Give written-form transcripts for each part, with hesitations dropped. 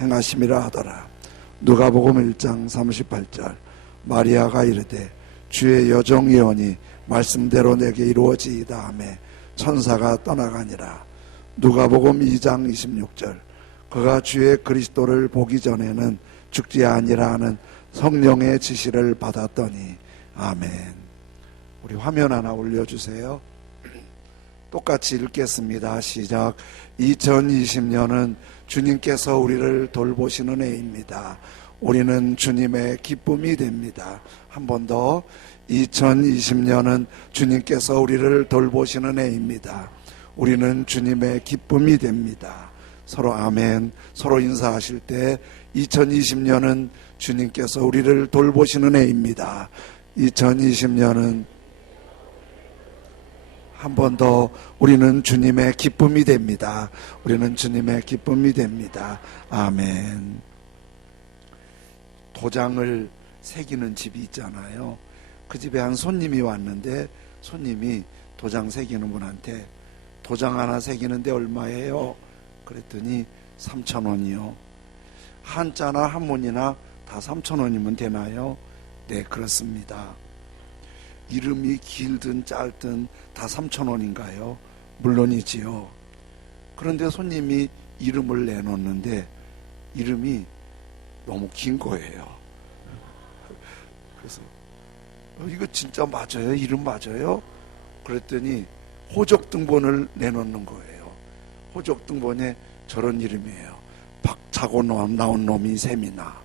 행하심이라 하더라. 누가복음 1장 38절. 마리아가 이르되 주의 여종 예언이 말씀대로 내게 이루어지이다 하며 천사가 떠나가니라. 누가복음 2장 26절. 그가 주의 그리스도를 보기 전에는 죽지 아니라 하는 성령의 지시를 받았더니. 아멘. 우리 화면 하나 올려주세요. 똑같이 읽겠습니다. 시작. 2020년은 주님께서 우리를 돌보시는 해입니다. 우리는 주님의 기쁨이 됩니다. 한 번 더. 2020년은 주님께서 우리를 돌보시는 해입니다. 우리는 주님의 기쁨이 됩니다. 서로 아멘. 서로 인사하실 때 2020년은 주님께서 우리를 돌보시는 해입니다. 2020년은 한 번 더. 우리는 주님의 기쁨이 됩니다. 우리는 주님의 기쁨이 됩니다. 아멘. 도장을 새기는 집이 있잖아요. 그 집에 한 손님이 왔는데 손님이 도장 새기는 분한테 도장 하나 새기는데 얼마예요? 그랬더니 3,000원이요. 한자나 한문이나 다 3,000원이면 되나요? 네, 그렇습니다. 이름이 길든 짧든 다 3,000원인가요? 물론이지요. 그런데 손님이 이름을 내놓는데 이름이 너무 긴 거예요. 그래서 이거 진짜 맞아요? 이름 맞아요? 그랬더니 호적등본을 내놓는 거예요. 호적등본에 저런 이름이에요. 박차고 나온 놈이 셈이나.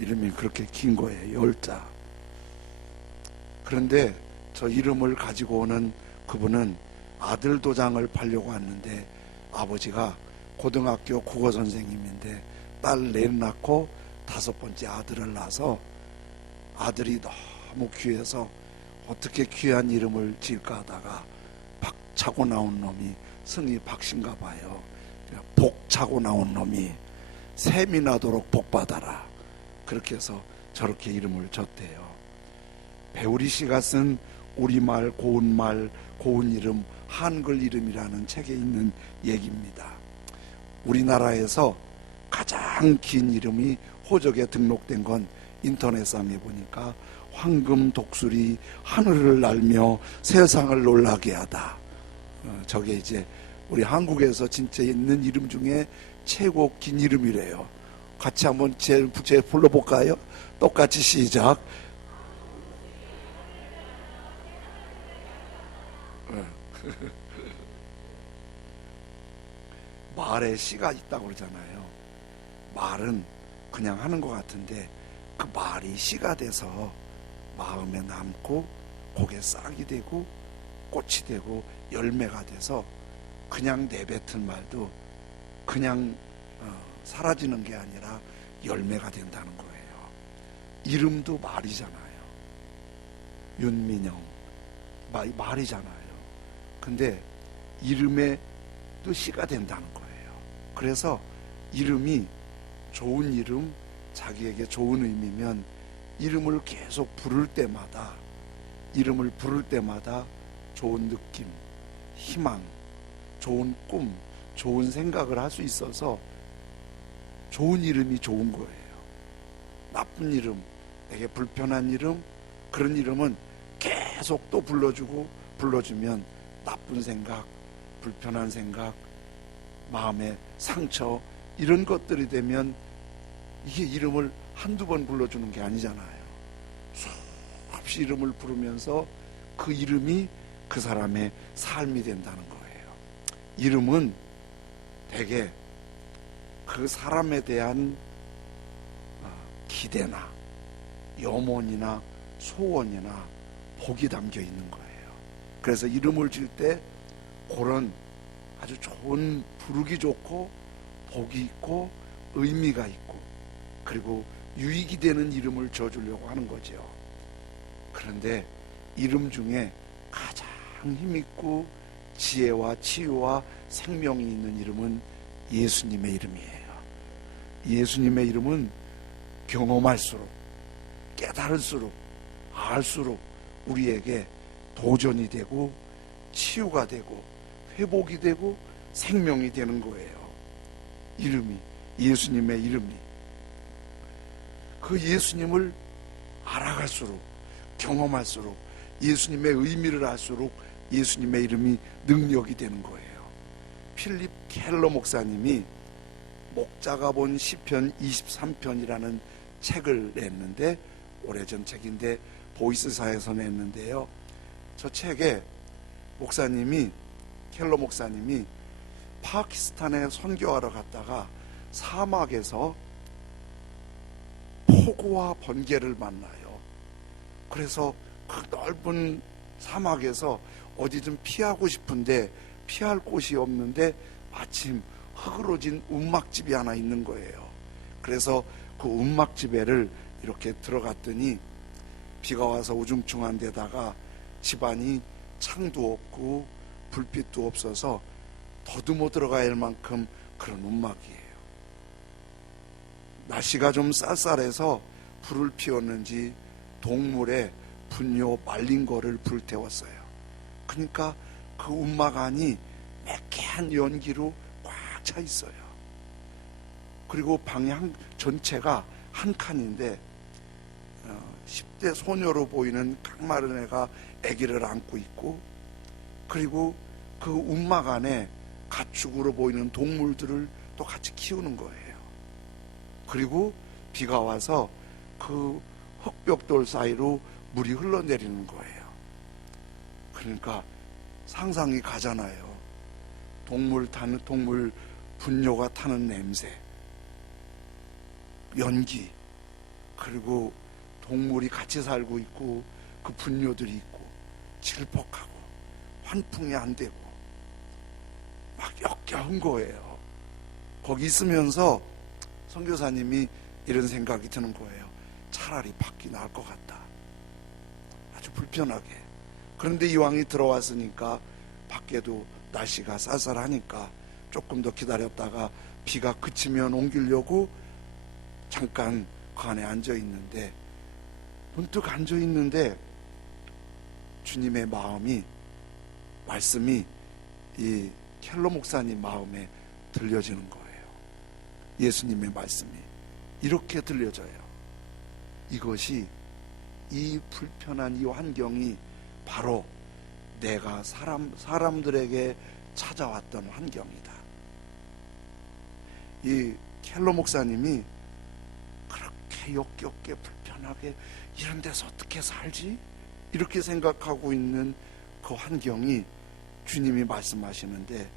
이름이 그렇게 긴 거예요. 10자. 그런데 저 이름을 가지고 오는 그분은 아들 도장을 팔려고 왔는데 아버지가 고등학교 국어 선생님인데 딸 넷 낳고 5번째 아들을 낳아서 아들이 너무 귀해서 어떻게 귀한 이름을 지을까 하다가 박차고 나온 놈이 성이 박신가 봐요. 복차고 나온 놈이 셈이 나도록 복받아라. 그렇게 해서 저렇게 이름을 줬대요. 배우리 씨가 쓴 우리말 고운 이름 한글 이름이라는 책에 있는 얘기입니다. 우리나라에서 가장 긴 이름이 호적에 등록된 건 인터넷상에 보니까 황금 독수리 하늘을 날며 세상을 놀라게 하다. 저게 이제 우리 한국에서 진짜 있는 이름 중에 최고 긴 이름이래요. 같이 한번 제 불러볼까요? 똑같이 시작. 말에 씨가 있다고 그러잖아요. 말은 그냥 하는 것 같은데 그 말이 씨가 돼서 마음에 남고 고개 싹이 되고 꽃이 되고 열매가 돼서 그냥 내뱉은 말도 그냥 사라지는 게 아니라 열매가 된다는 거예요. 이름도 말이잖아요. 윤민영 말이잖아요. 근데 이름에 또 씨가 된다는 거예요. 그래서 이름이 좋은 이름, 자기에게 좋은 의미면 이름을 계속 부를 때마다 좋은 느낌, 희망, 좋은 꿈, 좋은 생각을 할 수 있어서 좋은 이름이 좋은 거예요. 나쁜 이름, 되게 불편한 이름, 그런 이름은 계속 또 불러주면 나쁜 생각, 불편한 생각, 마음의 상처 이런 것들이 되면 이게 이름을 한두 번 불러주는 게 아니잖아요. 수없이 이름을 부르면서 그 이름이 그 사람의 삶이 된다는 거예요. 이름은 되게 그 사람에 대한 기대나 염원이나 소원이나 복이 담겨 있는 거예요. 그래서 이름을 질 때 그런 아주 좋은 부르기 좋고 복이 있고 의미가 있고 그리고 유익이 되는 이름을 지어주려고 하는 거죠. 그런데 이름 중에 가장 힘있고 지혜와 치유와 생명이 있는 이름은 예수님의 이름이에요. 예수님의 이름은 경험할수록 깨달을수록 알수록 우리에게 도전이 되고 치유가 되고 회복이 되고 생명이 되는 거예요. 이름이, 예수님의 이름이, 그 예수님을 알아갈수록, 경험할수록, 예수님의 의미를 알수록 예수님의 이름이 능력이 되는 거예요. 필립 켈러 목사님이 목자가 본 시편 23편이라는 책을 냈는데, 오래전 책인데 보이스사에서 냈는데요, 저 책에 켈러 목사님이 파키스탄에 선교하러 갔다가 사막에서 폭우와 번개를 만나요. 그래서 그 넓은 사막에서 어디든 피하고 싶은데 피할 곳이 없는데 마침 허그러진 움막집이 하나 있는 거예요. 그래서 그 움막집에를 이렇게 들어갔더니 비가 와서 우중충한 데다가 집안이 창도 없고 불빛도 없어서 더듬어 들어가야 할 만큼 그런 움막이에요. 날씨가 좀 쌀쌀해서 불을 피웠는지 동물의 분뇨 말린 거를 불태웠어요. 그러니까 그 움막 안이 매캐한 연기로 꽉 차 있어요. 그리고 방이 전체가 한 칸인데 10대 소녀로 보이는 깡마른 애가 아기를 안고 있고, 그리고 그 움막 안에 가축으로 보이는 동물들을 또 같이 키우는 거예요. 그리고 비가 와서 그 흙벽돌 사이로 물이 흘러내리는 거예요. 그러니까 상상이 가잖아요. 동물 분뇨가 타는 냄새, 연기, 그리고 동물이 같이 살고 있고 그 분뇨들이 있고 질퍽하고 환풍이 안 되고 막 역겨운 거예요. 거기 있으면서 선교사님이 이런 생각이 드는 거예요. 차라리 밖이 나을 것 같다. 아주 불편하게. 그런데 이왕이 들어왔으니까 밖에도 날씨가 쌀쌀하니까 조금 더 기다렸다가 비가 그치면 옮기려고 잠깐 그 안에 앉아있는데, 문득 앉아있는데 주님의 말씀이 이 켈러 목사님 마음에 들려지는 거예요. 예수님의 말씀이 이렇게 들려져요. 이것이, 이 불편한 이 환경이 바로 내가 사람들에게 찾아왔던 환경이다. 이 켈러 목사님이 그렇게 역겹게 불편하게 이런 데서 어떻게 살지? 이렇게 생각하고 있는 그 환경이 주님이 말씀하시는데,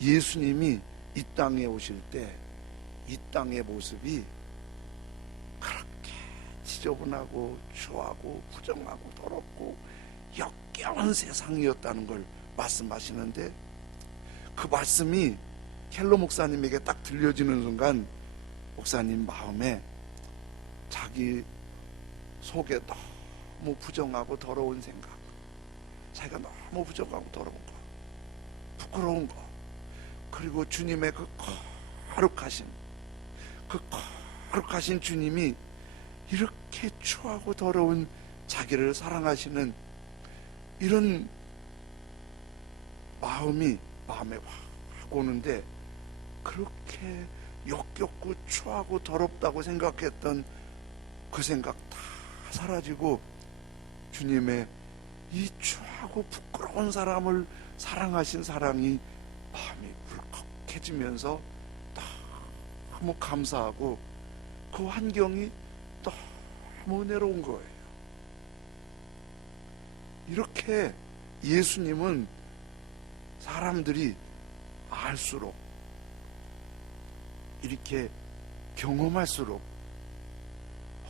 예수님이 이 땅에 오실 때 이 땅의 모습이 그렇게 지저분하고 추하고 부정하고 더럽고 역겨운 세상이었다는 걸 말씀하시는데, 그 말씀이 켈러 목사님에게 딱 들려지는 순간 목사님 마음에 자기 속에 너무 부정하고 더러운 생각, 자기가 너무 부정하고 더러운 거, 부끄러운 거, 그리고 주님의 그 거룩하신 주님이 이렇게 추하고 더러운 자기를 사랑하시는 이런 마음에 확 오는데, 그렇게 역겹고 추하고 더럽다고 생각했던 그 생각 다 사라지고 주님의 이 추하고 부끄러운 사람을 사랑하신 사랑이 마음이 울컥해지면서 너무 감사하고 그 환경이 너무 은혜로운 거예요. 이렇게 예수님은 사람들이 알수록, 이렇게 경험할수록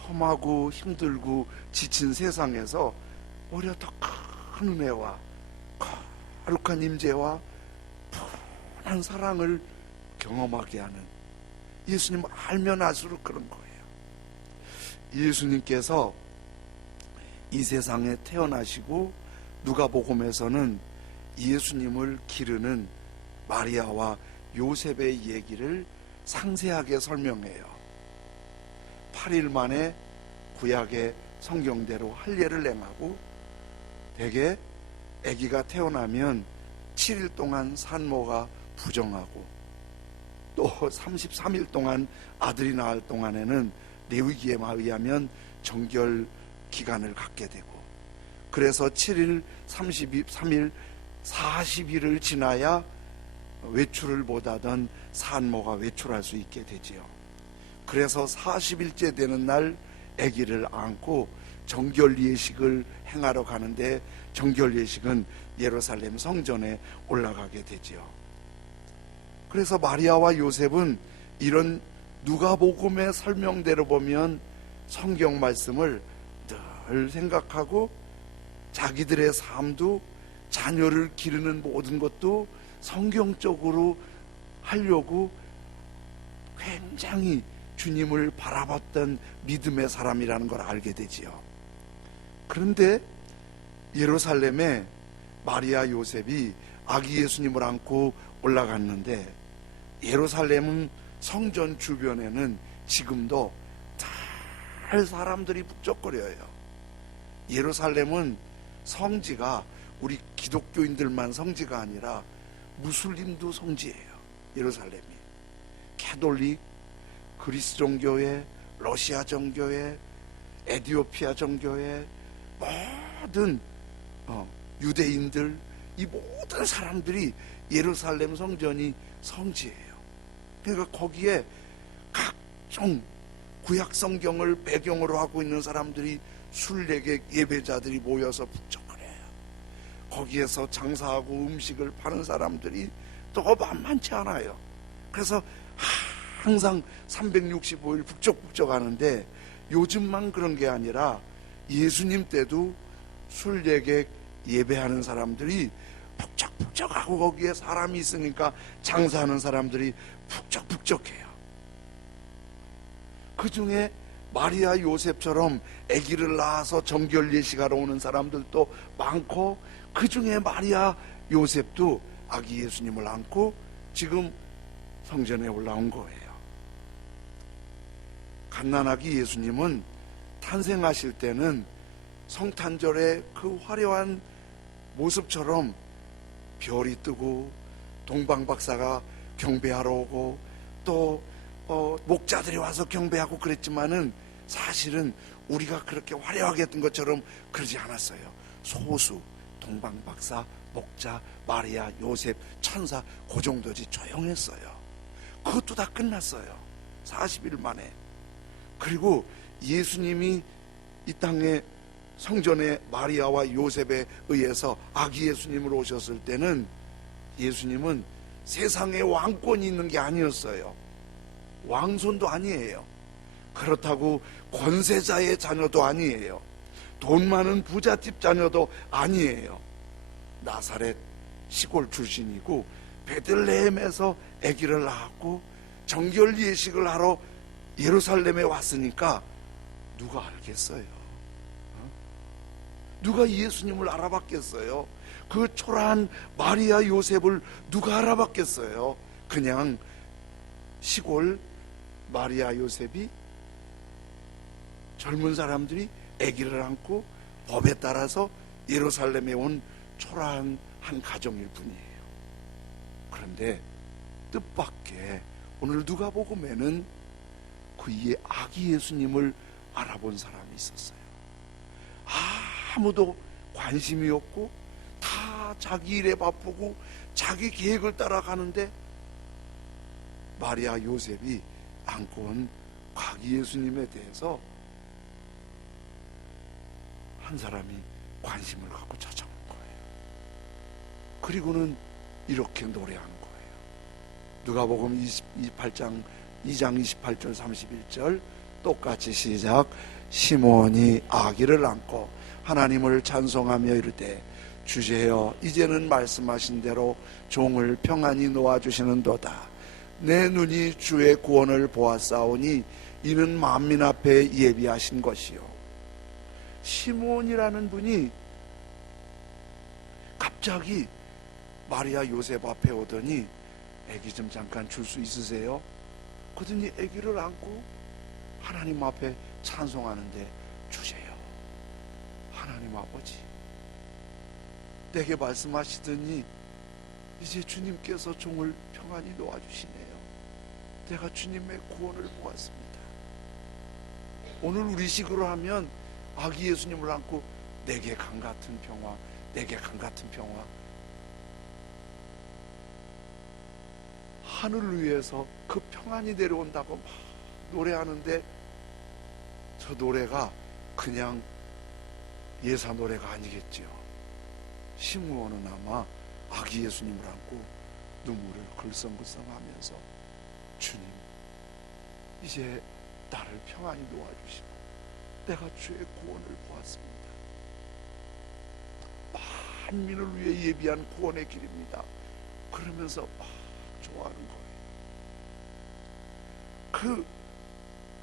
험하고 힘들고 지친 세상에서 오히려 더 큰 은혜와 거룩한 임재와 푸른 사랑을 경험하게 하는, 예수님을 알면 알수록 그런 거예요. 예수님께서 이 세상에 태어나시고 누가복음에서는 예수님을 기르는 마리아와 요셉의 얘기를 상세하게 설명해요. 8일 만에 구약의 성경대로 할례를 행하고, 대개 아기가 태어나면 7일 동안 산모가 부정하고, 또 33일 동안 아들이 낳을 동안에는 레위기에 의하면 정결 기간을 갖게 되고, 그래서 7일, 33일, 40일을 지나야 외출을 못하던 산모가 외출할 수 있게 되지요. 그래서 40일째 되는 날 아기를 안고 정결 예식을 행하러 가는데, 정결 예식은 예루살렘 성전에 올라가게 되지요. 그래서 마리아와 요셉은 이런 누가복음의 설명대로 보면 성경 말씀을 늘 생각하고, 자기들의 삶도, 자녀를 기르는 모든 것도 성경적으로 하려고 굉장히 주님을 바라봤던 믿음의 사람이라는 걸 알게 되지요. 그런데 예루살렘에 마리아 요셉이 아기 예수님을 안고 올라갔는데, 예루살렘은 성전 주변에는 지금도 잘 사람들이 북적거려요. 예루살렘은 성지가 우리 기독교인들만 성지가 아니라 무슬림도 성지예요. 예루살렘이 캐톨릭, 그리스 종교회, 러시아 종교회, 에티오피아 종교회, 모든 유대인들, 이 모든 사람들이 예루살렘 성전이 성지예요. 그러니까 거기에 각종 구약 성경을 배경으로 하고 있는 사람들이, 순례객 예배자들이 모여서 북적거려요. 거기에서 장사하고 음식을 파는 사람들이 또 만만치 않아요. 그래서 항상 365일 북적북적 하는데, 요즘만 그런 게 아니라 예수님 때도 순례객 예배하는 사람들이 북적북적하고, 거기에 사람이 있으니까 장사하는 사람들이 북적북적해요. 그 중에 마리아 요셉처럼 아기를 낳아서 정결 예식하러 오는 사람들도 많고, 그 중에 마리아 요셉도 아기 예수님을 안고 지금 성전에 올라온 거예요. 갓난아기 예수님은 탄생하실 때는 성탄절의 그 화려한 모습처럼 별이 뜨고 동방박사가 경배하러 오고 또 목자들이 와서 경배하고 그랬지만은, 사실은 우리가 그렇게 화려하게 했던 것처럼 그러지 않았어요. 소수, 동방박사, 목자, 마리아, 요셉, 천사, 그 정도지. 조용했어요. 그것도 다 끝났어요. 40일 만에. 그리고 예수님이 이 땅에 성전에 마리아와 요셉에 의해서 아기 예수님으로 오셨을 때는, 예수님은 세상에 왕권이 있는 게 아니었어요. 왕손도 아니에요. 그렇다고 권세자의 자녀도 아니에요. 돈 많은 부잣집 자녀도 아니에요. 나사렛 시골 출신이고 베들레헴에서 아기를 낳았고 정결 예식을 하러 예루살렘에 왔으니까 누가 알겠어요? 누가 예수님을 알아봤겠어요? 그 초라한 마리아 요셉을 누가 알아봤겠어요? 그냥 시골 마리아 요셉이, 젊은 사람들이 아기를 안고 법에 따라서 예루살렘에 온 초라한 한 가정일 뿐이에요. 그런데 뜻밖의 오늘 누가복음에는 그 이에 아기 예수님을 알아본 사람이 있었어요. 아무도 관심이 없고 다 자기 일에 바쁘고 자기 계획을 따라가는데, 마리아 요셉이 안고 온 아기 예수님에 대해서 한 사람이 관심을 갖고 찾아온 거예요. 그리고는 이렇게 노래한 거예요. 누가복음 2장 28절 31절 똑같이 시작. 시몬이 아기를 안고 하나님을 찬송하며 이르되, 주제여 이제는 말씀하신 대로 종을 평안히 놓아주시는도다. 내 눈이 주의 구원을 보았사오니 이는 만민 앞에 예비하신 것이요. 시몬이라는 분이 갑자기 마리아 요셉 앞에 오더니, 아기 좀 잠깐 줄 수 있으세요? 그러더니 아기를 안고 하나님 앞에 찬송하는데, 주제요 하나님 아버지, 내게 말씀하시더니 이제 주님께서 종을 평안히 놓아주시네요. 내가 주님의 구원을 보았습니다. 오늘 우리식으로 하면 아기 예수님을 안고 내게 강 같은 평화, 내게 강 같은 평화. 하늘 위에서 그 평안이 내려온다고 막 노래하는데 저 노래가 그냥 예사 노래가 아니겠지요. 시므온은 아마 아기 예수님을 안고 눈물을 글썽글썽하면서 주님, 이제 나를 평안히 놓아주시고 내가 주의 구원을 보았습니다. 만민을 위해 예비한 구원의 길입니다. 그러면서 막 좋아하는 거예요. 그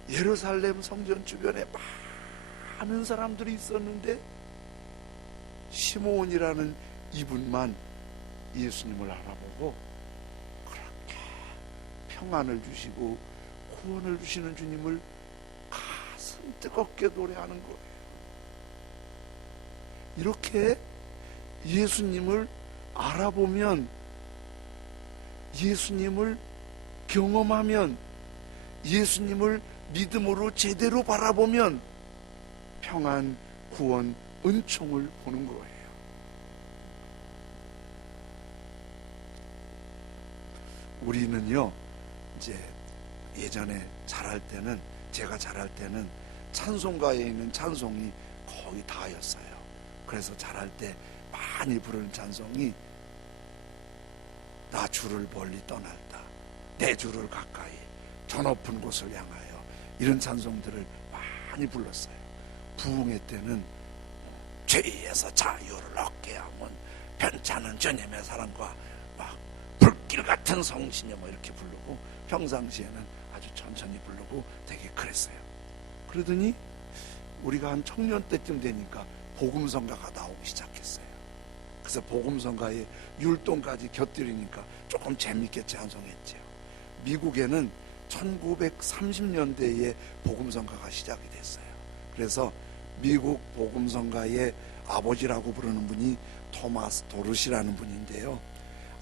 예루살렘 성전 주변에 많은 사람들이 있었는데 시므온이라는 이분만 예수님을 알아보고 그렇게 평안을 주시고 구원을 주시는 주님을 가슴 뜨겁게 노래하는 거예요. 이렇게 예수님을 알아보면, 예수님을 경험하면, 예수님을 믿음으로 제대로 바라보면 평안, 구원, 은총을 보는 거예요. 우리는요, 이제 예전에 자랄 때는, 제가 자랄 때는 찬송가에 있는 찬송이 거의 다였어요. 그래서 자랄 때 많이 부르는 찬송이 나 주를 멀리 떠났다, 내 주를 가까이, 저 높은 곳을 향하여, 이런 찬송들을 많이 불렀어요. 부흥회 때는 죄에서 자유를 얻게 하면 편찮은 주님의 사랑과 막 불길 같은 성신여 뭐 이렇게 부르고, 평상시에는 아주 천천히 부르고 되게 그랬어요. 그러더니 우리가 한 청년 때쯤 되니까 복음성가가 나오기 시작했어요. 그래서 복음성가에 율동까지 곁들이니까 조금 재밌게 찬송했죠. 미국에는 1930년대에 복음성가가 시작이 됐어요. 그래서 미국 복음성가의 아버지라고 부르는 분이 토마스 도르시라는 분인데요,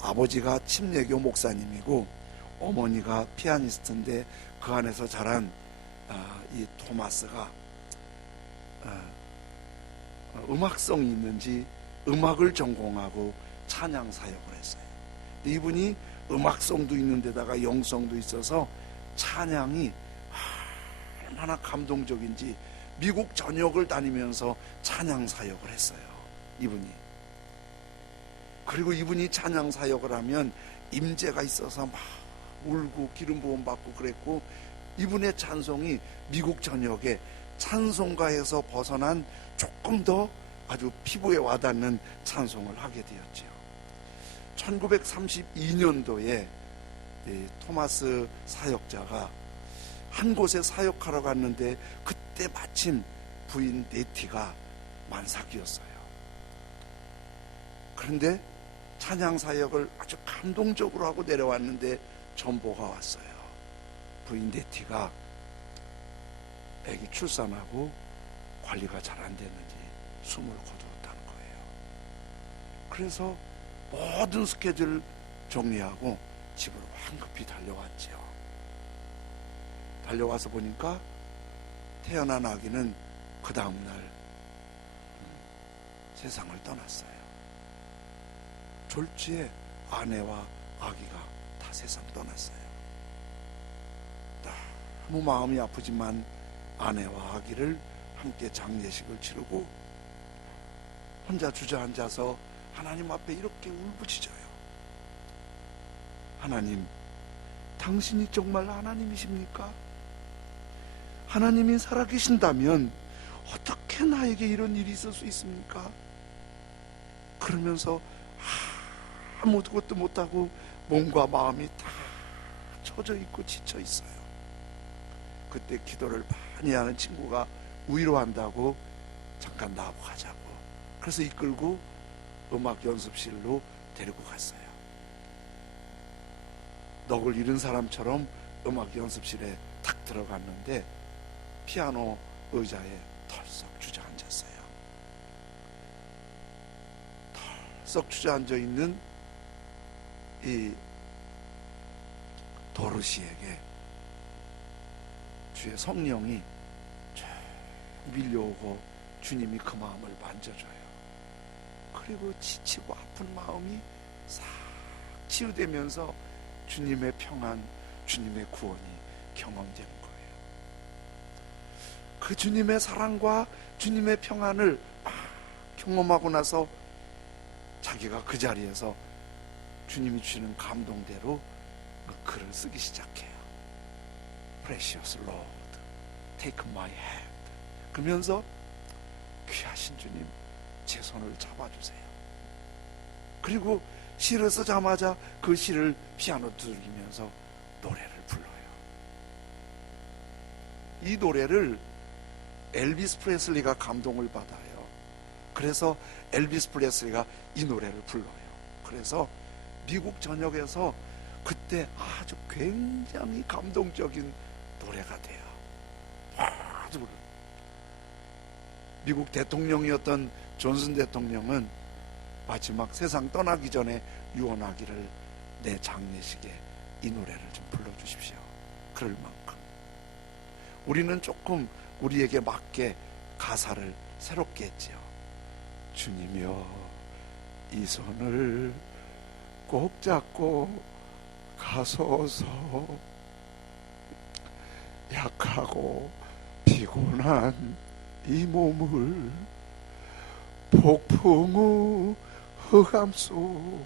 아버지가 침례교 목사님이고 어머니가 피아니스트인데 그 안에서 자란 이 토마스가 음악성이 있는지 음악을 전공하고 찬양 사역을 했어요. 이분이 음악성도 있는 데다가 영성도 있어서 찬양이 얼마나 감동적인지 미국 전역을 다니면서 찬양 사역을 했어요, 이분이. 그리고 이분이 찬양 사역을 하면 임재가 있어서 막 울고 기름 부음 받고 그랬고, 이분의 찬송이 미국 전역에 찬송가에서 벗어난 조금 더 아주 피부에 와닿는 찬송을 하게 되었죠. 1932년도에 토마스 사역자가 한 곳에 사역하러 갔는데 그때 마침 부인 네티가 만삭이었어요. 그런데 찬양 사역을 아주 감동적으로 하고 내려왔는데 전보가 왔어요. 부인 네티가 아기 출산하고 관리가 잘 안 됐는지 숨을 거두었다는 거예요. 그래서 모든 스케줄을 정리하고 집으로 황급히 달려왔죠. 달려와서 보니까 태어난 아기는 그 다음날 세상을 떠났어요. 졸지에 아내와 아기가 다 세상 떠났어요. 너무 마음이 아프지만 아내와 아기를 함께 장례식을 치르고 혼자 주저앉아서 하나님 앞에 이렇게 울부짖어요. 하나님, 당신이 정말 하나님이십니까? 하나님이 살아계신다면 어떻게 나에게 이런 일이 있을 수 있습니까? 그러면서 아무것도 못하고 몸과 마음이 다 처져 있고 지쳐 있어요. 그때 기도를 많이 하는 친구가 위로한다고 잠깐 나하고 가자고, 그래서 이끌고 음악 연습실로 데리고 갔어요. 넋을 잃은 사람처럼 음악 연습실에 탁 들어갔는데 피아노 의자에 털썩 주저앉았어요. 털썩 주저앉아 있는 이 도르시에게 주의 성령이 쭉 밀려오고 주님이 그 마음을 만져줘요. 그리고 지치고 아픈 마음이 싹 치유되면서 주님의 평안, 주님의 구원이 경험되는 거예요. 그 주님의 사랑과 주님의 평안을 막 경험하고 나서 자기가 그 자리에서 주님이 주시는 감동대로 그 글을 쓰기 시작해요. Precious Lord, take my hand. 그러면서 귀하신 주님, 제 손을 잡아주세요. 그리고 시를 쓰자마자 그 시를 피아노 두들기면서 노래를 불러요. 이 노래를 엘비스 프레슬리가 감동을 받아요. 그래서 엘비스 프레슬리가 이 노래를 불러요. 그래서 미국 전역에서 그때 아주 굉장히 감동적인 노래가 돼요. 아주 미국 대통령이었던 존슨 대통령은 마지막 세상 떠나기 전에 유언하기를, 내 장례식에 이 노래를 좀 불러주십시오. 그럴 만큼 우리는 조금 우리에게 맞게 가사를 새롭게 했지요. 주님이여, 이 손을 꼭 잡고 가소서. 약하고 피곤한 이 몸을 폭풍우 흑암 속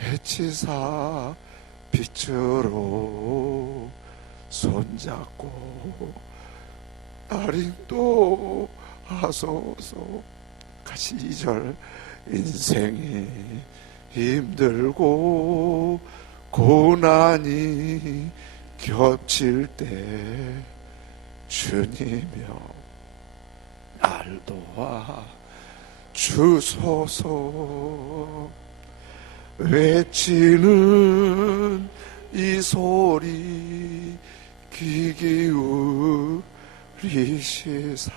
해치사 빛으로 손잡고 날인도 하소서. 같이 2절. 인생이 힘들고 고난이 겹칠 때 주님이여 날 도와 주소서. 외치는 이 소리 귀 기울이시사.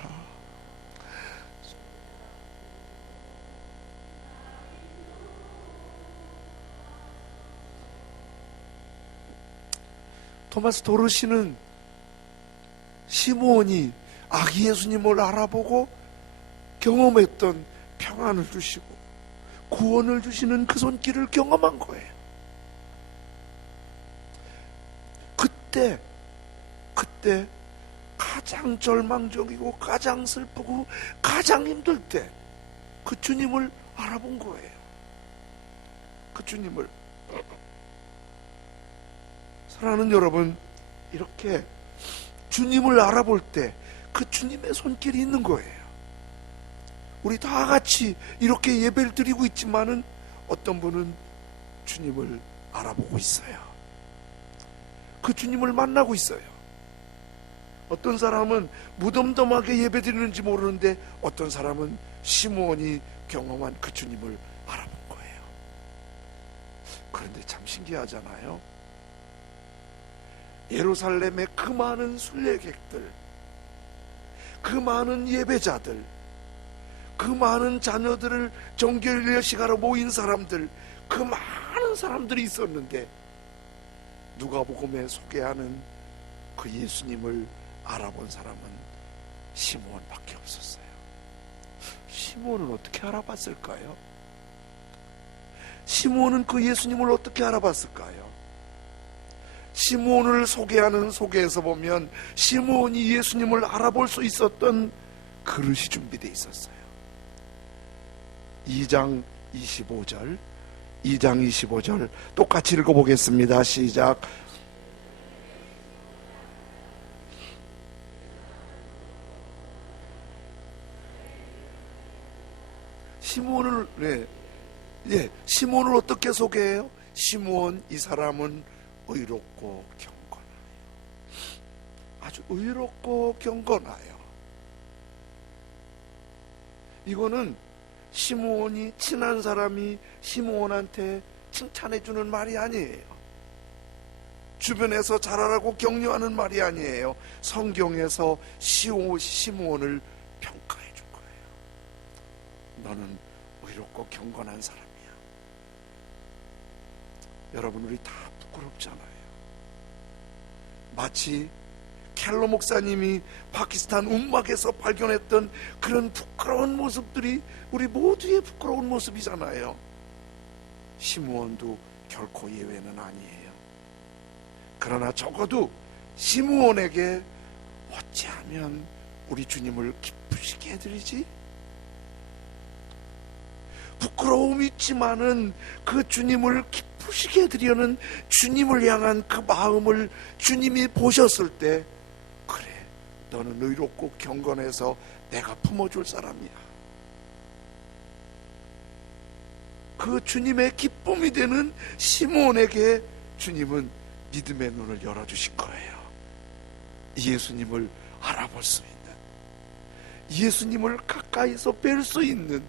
토마스 도르시는 시므온이 아기 예수님을 알아보고 경험했던 평안을 주시고 구원을 주시는 그 손길을 경험한 거예요. 그때 가장 절망적이고 가장 슬프고 가장 힘들 때 그 주님을 알아본 거예요. 그 주님을. 사랑하는 여러분, 이렇게 주님을 알아볼 때 그 주님의 손길이 있는 거예요. 우리 다 같이 이렇게 예배를 드리고 있지만은 어떤 분은 주님을 알아보고 있어요. 그 주님을 만나고 있어요. 어떤 사람은 무덤덤하게 예배 드리는지 모르는데 어떤 사람은 시므온이 경험한 그 주님을 알아본 거예요. 그런데 참 신기하잖아요. 예루살렘의 그 많은 순례객들, 그 많은 예배자들, 그 많은 자녀들을 정결례 시가로 모인 사람들, 그 많은 사람들이 있었는데 누가복음에 소개하는 그 예수님을 알아본 사람은 시므온밖에 없었어요. 시므온은 어떻게 알아봤을까요? 시므온은 그 예수님을 어떻게 알아봤을까요? 시므온을 소개하는 소개에서 보면 시므온이 예수님을 알아볼 수 있었던 그릇이 준비되어 있었어요. 2장 25절 똑같이 읽어보겠습니다. 시작. 시므온을 시므온을 어떻게 소개해요? 시므온, 이 사람은 의롭고 경건하여. 아주 의롭고 경건하여. 이거는 시므온이, 친한 사람이 시므온한테 칭찬해주는 말이 아니에요. 주변에서 잘하라고 격려하는 말이 아니에요. 성경에서 시므온을 평가해 준 거예요. 너는 의롭고 경건한 사람이야. 여러분, 우리 다 부끄럽잖아요. 마치 켈러 목사님이 파키스탄 움막에서 발견했던 그런 부끄러운 모습들이 우리 모두의 부끄러운 모습이잖아요. 시므온도 결코 예외는 아니에요. 그러나 적어도 시므온에게 어찌하면 우리 주님을 기쁘시게 해드리지? 부끄러움이 있지만은 그 주님을 기쁘시게 해드리려는 주님을 향한 그 마음을 주님이 보셨을 때, 그래, 너는 의롭고 경건해서 내가 품어줄 사람이야. 그 주님의 기쁨이 되는 시므온에게 주님은 믿음의 눈을 열어주신 거예요. 예수님을 알아볼 수 있는, 예수님을 가까이서 뵐 수 있는,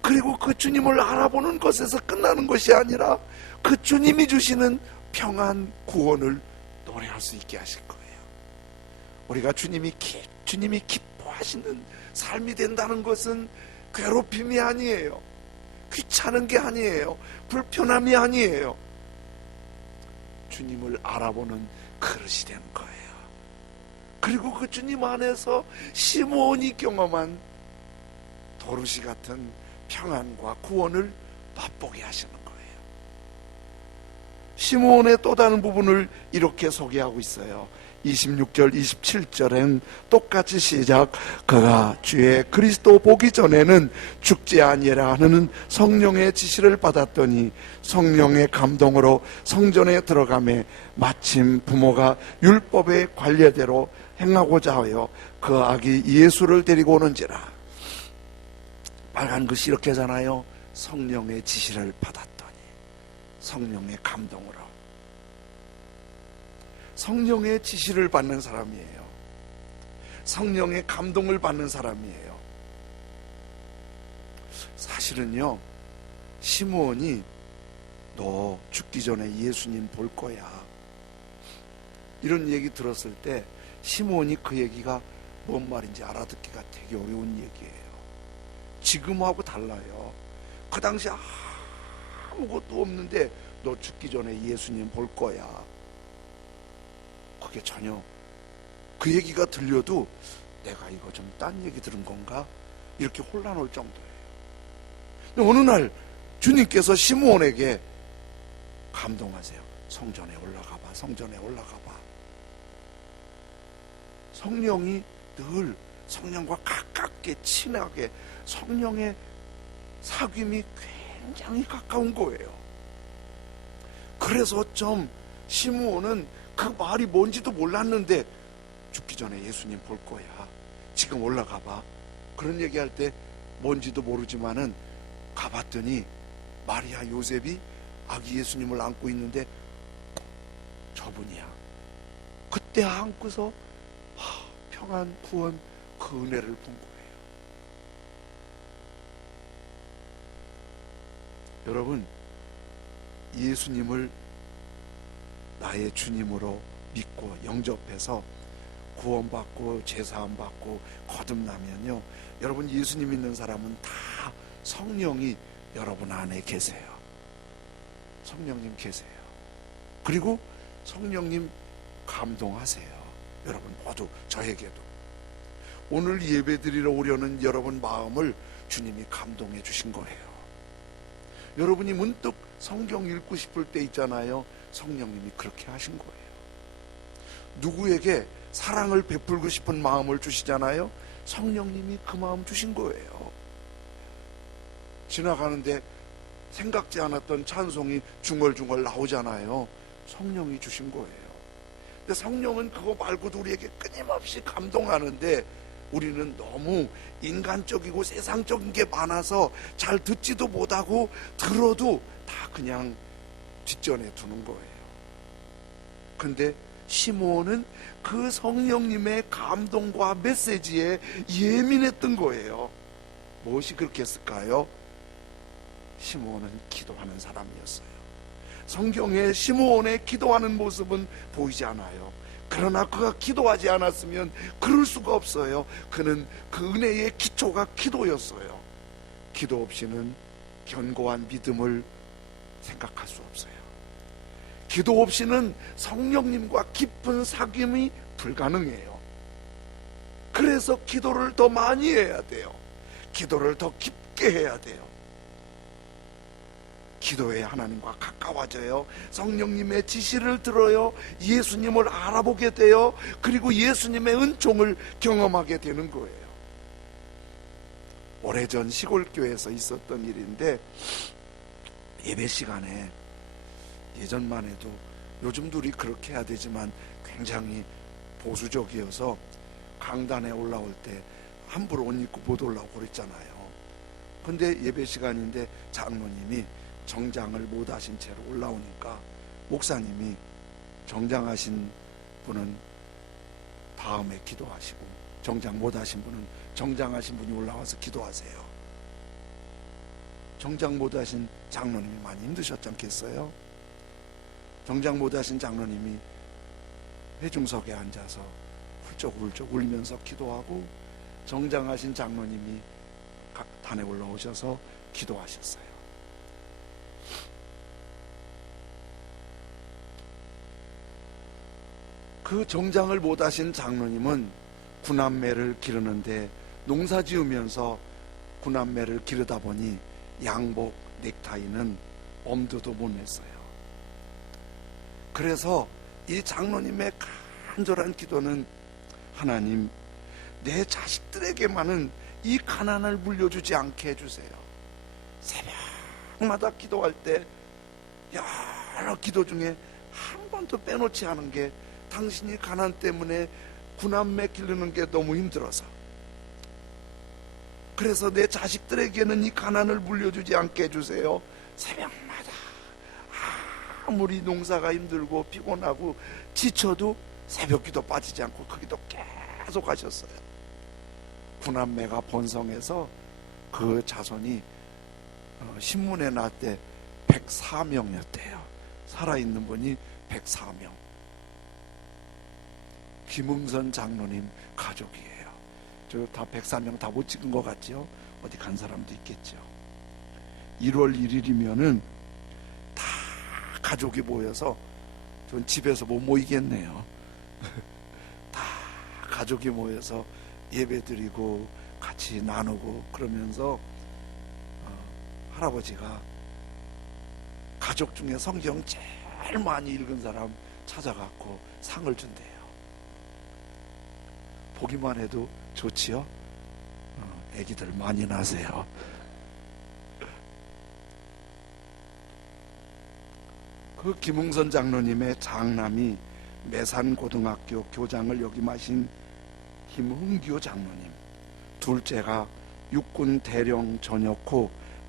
그리고 그 주님을 알아보는 것에서 끝나는 것이 아니라 그 주님이 주시는 평안, 구원을 노래할 수 있게 하실 거예요. 우리가 주님이 기뻐하시는 삶이 된다는 것은 괴롭힘이 아니에요. 귀찮은 게 아니에요. 불편함이 아니에요. 주님을 알아보는 그릇이 되는 거예요. 그리고 그 주님 안에서 시므온이 경험한 도르시 같은 평안과 구원을 맛보게 하시는 거예요. 시므온의 또 다른 부분을 이렇게 소개하고 있어요. 26절, 27절엔 똑같이 시작. 그가 주의 그리스도 보기 전에는 죽지 아니하라 하는 성령의 지시를 받았더니 성령의 감동으로 성전에 들어가매 마침 부모가 율법의 관례대로 행하고자 하여 그 아기 예수를 데리고 오는지라. 빨간 글씨 이렇게 하잖아요. 성령의 지시를 받았더니, 성령의 감동으로. 성령의 지시를 받는 사람이에요. 성령의 감동을 받는 사람이에요. 사실은요, 시므온이 너 죽기 전에 예수님 볼 거야, 이런 얘기 들었을 때 시므온이 그 얘기가 뭔 말인지 알아듣기가 되게 어려운 얘기예요. 지금하고 달라요. 그 당시 아무것도 없는데 너 죽기 전에 예수님 볼 거야, 그게 전혀, 그 얘기가 들려도 내가 이거 좀 딴 얘기 들은 건가? 이렇게 혼란할 정도예요. 근데 어느 날 주님께서 시므온에게 감동하세요. 성전에 올라가 봐, 성전에 올라가 봐. 성령이 늘 성령과 가깝게 친하게, 성령의 사귐이 굉장히 가까운 거예요. 그래서 좀 시므온은 그 말이 뭔지도 몰랐는데 죽기 전에 예수님 볼 거야, 지금 올라가 봐, 그런 얘기할 때 뭔지도 모르지만은 가봤더니 마리아 요셉이 아기 예수님을 안고 있는데 저분이야. 그때 안고서 평안, 구원, 그 은혜를 본 거예요. 여러분, 예수님을 나의 주님으로 믿고 영접해서 구원받고 제사함받고 거듭나면요, 여러분, 예수님 믿는 사람은 다 성령이 여러분 안에 계세요. 성령님 계세요. 그리고 성령님 감동하세요. 여러분 모두, 저에게도. 오늘 예배 드리러 오려는 여러분 마음을 주님이 감동해 주신 거예요. 여러분이 문득 성경 읽고 싶을 때 있잖아요. 성령님이 그렇게 하신 거예요. 누구에게 사랑을 베풀고 싶은 마음을 주시잖아요. 성령님이 그 마음 주신 거예요. 지나가는데 생각지 않았던 찬송이 중얼중얼 나오잖아요. 성령이 주신 거예요. 근데 성령은 그거 말고도 우리에게 끊임없이 감동하는데 우리는 너무 인간적이고 세상적인 게 많아서 잘 듣지도 못하고 들어도 다 그냥 뒷전에 두는 거예요. 근데 시므온은 그 성령님의 감동과 메시지에 예민했던 거예요. 무엇이 그렇게 했을까요? 시므온은 기도하는 사람이었어요. 성경에 시므온의 기도하는 모습은 보이지 않아요. 그러나 그가 기도하지 않았으면 그럴 수가 없어요. 그는 그 은혜의 기초가 기도였어요. 기도 없이는 견고한 믿음을 생각할 수 없어요. 기도 없이는 성령님과 깊은 사귐이 불가능해요. 그래서 기도를 더 많이 해야 돼요. 기도를 더 깊게 해야 돼요. 기도해 하나님과 가까워져요. 성령님의 지시를 들어요. 예수님을 알아보게 돼요. 그리고 예수님의 은총을 경험하게 되는 거예요. 오래전 시골교회에서 있었던 일인데, 예배 시간에 예전만 해도, 요즘도 우리 그렇게 해야 되지만 굉장히 보수적이어서 강단에 올라올 때 함부로 옷 입고 못 올라오고 그랬잖아요. 근데 예배 시간인데 장로님이 정장을 못 하신 채로 올라오니까 목사님이 정장하신 분은 다음에 기도하시고, 정장 못 하신 분은 정장하신 분이 올라와서 기도하세요. 정장 못 하신 장로님이 많이 힘드셨지 않겠어요? 정장 못 하신 장로님이 회중석에 앉아서 훌쩍훌쩍 울면서 기도하고, 정장하신 장로님이 단에 올라오셔서 기도하셨어요. 그 정장을 못 하신 장로님은 구남매를 기르는데, 농사 지으면서 구남매를 기르다 보니 양복, 넥타이는 엄두도 못 냈어요. 그래서 이 장로님의 간절한 기도는, 하나님, 내 자식들에게만은 이 가난을 물려주지 않게 해주세요. 새벽마다 기도할 때 여러 기도 중에 한 번도 빼놓지 않은 게, 당신이 가난 때문에 구남매 기르는 게 너무 힘들어서, 그래서 내 자식들에게는 이 가난을 물려주지 않게 해주세요. 새벽마다 아무리 농사가 힘들고 피곤하고 지쳐도 새벽기도 빠지지 않고 그 기도 계속 하셨어요. 구남매가 번성해서 그 자손이 신문에 났대 104명이었대요. 살아있는 분이 104명. 김응선 장로님 가족이에요. 저 다 104명 다 못 찍은 것 같죠? 어디 간 사람도 있겠죠. 1월 1일이면은 다 가족이 모여서, 전 집에서 못 모이겠네요. 다 가족이 모여서 예배 드리고 같이 나누고 그러면서 할아버지가 가족 중에 성경 제일 많이 읽은 사람 찾아갖고 상을 준대요. 보기만 해도 좋지요? 애기들 많이 나세요. 그 김웅선 장로님의 장남이 매산고등학교 교장을 역임하신 김흥규 장로님, 둘째가 육군 대령 전역후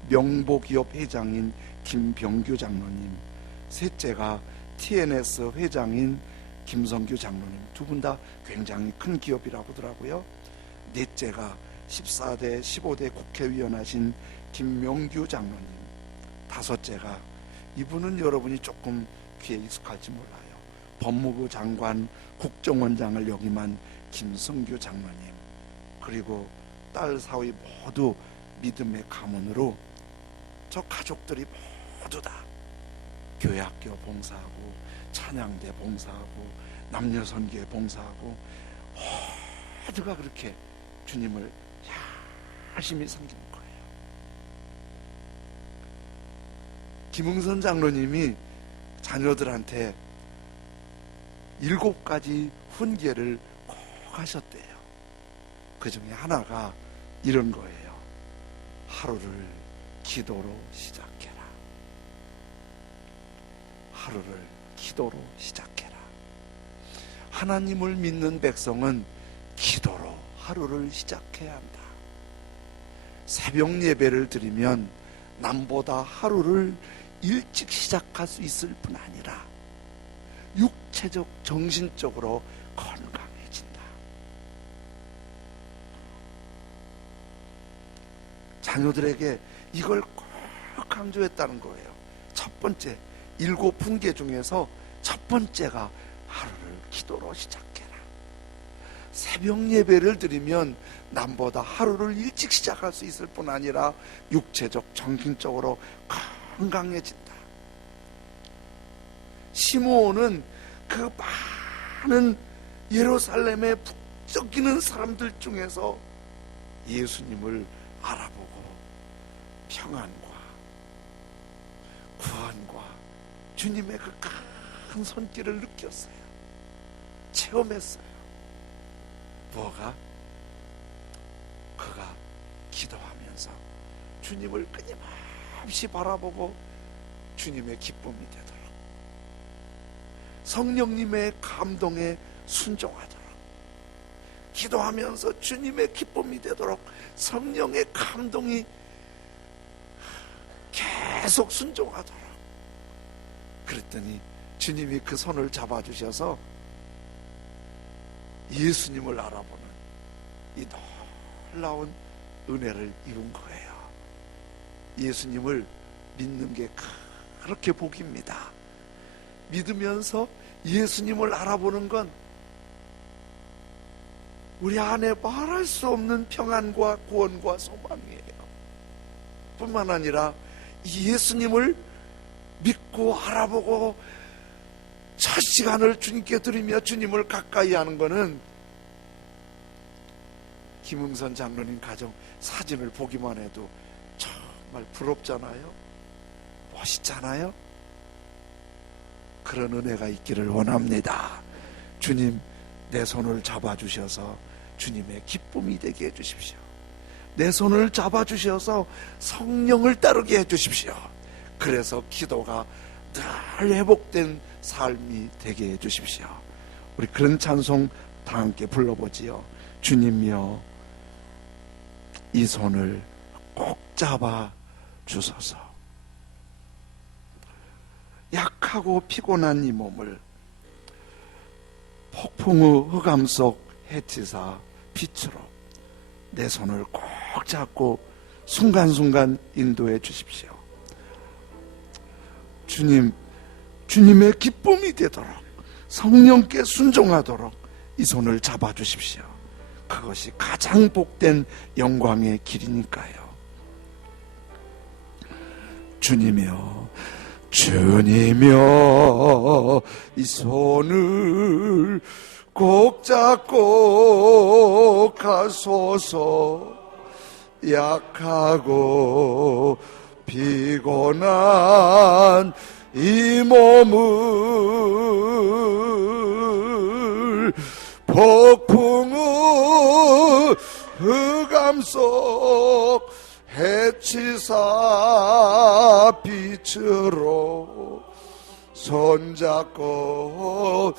명보기업 회장인 김병규 장로님, 셋째가 TNS 회장인 김성규 장로님, 두 분 다 굉장히 큰 기업이라고 하더라고요. 넷째가 14대 15대 국회의원 하신 김명규 장로님, 다섯째가, 이분은 여러분이 조금 귀에 익숙할지 몰라요, 법무부 장관 국정원장을 역임한 김성규 장로님, 그리고 딸 사위 모두 믿음의 가문으로 저 가족들이 모두 다 교회학교 봉사하고 찬양대 봉사하고 남녀선교회 봉사하고 모두가 그렇게 주님을 열심히 섬기는 거예요. 김응선 장로님이 자녀들한테 7가지 훈계를 꼭 하셨대요. 그 중에 하나가 이런 거예요. 하루를 기도로 시작해라. 하루를 기도로 시작해라. 하나님을 믿는 백성은 기도로 하루를 시작해야 한다. 새벽 예배를 드리면 남보다 하루를 일찍 시작할 수 있을 뿐 아니라 육체적, 정신적으로 건강해진다. 자녀들에게 이걸 꼭 강조했다는 거예요. 첫 번째, 7훈계 중에서 첫 번째가 하루를 기도로 시작해라. 새벽 예배를 드리면 남보다 하루를 일찍 시작할 수 있을 뿐 아니라 육체적, 정신적으로 건강해진다. 시므온은 그 많은 예루살렘에 북적이는 사람들 중에서 예수님을 알아보고 평안과 구원과 주님의 그 큰 손길을 느꼈어요. 체험했어요. 뭐가? 그가 기도하면서 주님을 끊임없이 바라보고 주님의 기쁨이 되도록, 성령님의 감동에 순종하도록, 기도하면서 주님의 기쁨이 되도록 성령의 감동이 계속 순종하도록. 그랬더니 주님이 그 손을 잡아주셔서 예수님을 알아보는 이 놀라운 은혜를 이룬 거예요. 예수님을 믿는 게 그렇게 복입니다. 믿으면서 예수님을 알아보는 건 우리 안에 말할 수 없는 평안과 구원과 소망이에요. 뿐만 아니라 이 예수님을 믿고 알아보고 첫 시간을 주님께 드리며 주님을 가까이 하는 것은, 김응선 장로님 가정 사진을 보기만 해도 정말 부럽잖아요. 멋있잖아요. 그런 은혜가 있기를 원합니다. 주님, 내 손을 잡아주셔서 주님의 기쁨이 되게 해주십시오. 내 손을 잡아주셔서 성령을 따르게 해주십시오. 그래서 기도가 늘 회복된 삶이 되게 해주십시오. 우리 그런 찬송 다 함께 불러보지요. 주님이여, 이 손을 꼭 잡아 주소서. 약하고 피곤한 이 몸을 폭풍의 흑암 속 해치사 빛으로 내 손을 꼭 잡고 순간순간 인도해 주십시오. 주님, 주님의 기쁨이 되도록, 성령께 순종하도록 이 손을 잡아 주십시오. 그것이 가장 복된 영광의 길이니까요. 주님이여, 주님이여, 이 손을 꼭 잡고 가소서. 약하고 피곤한 이 몸을 폭풍의 흑암 속 해치사 빛으로 손잡고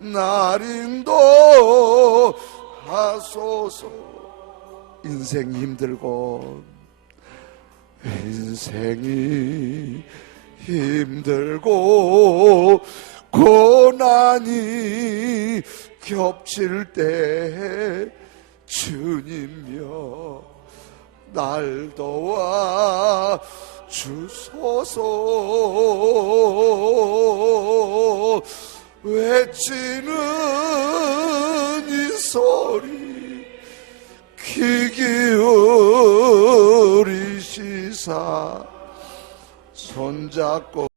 날 인도하소서. 인생이 힘들고, 인생이 힘들고 고난이 겹칠 때 주님여 날 도와 주소서. 외치는 이 소리 귀 기울이시사 손잡고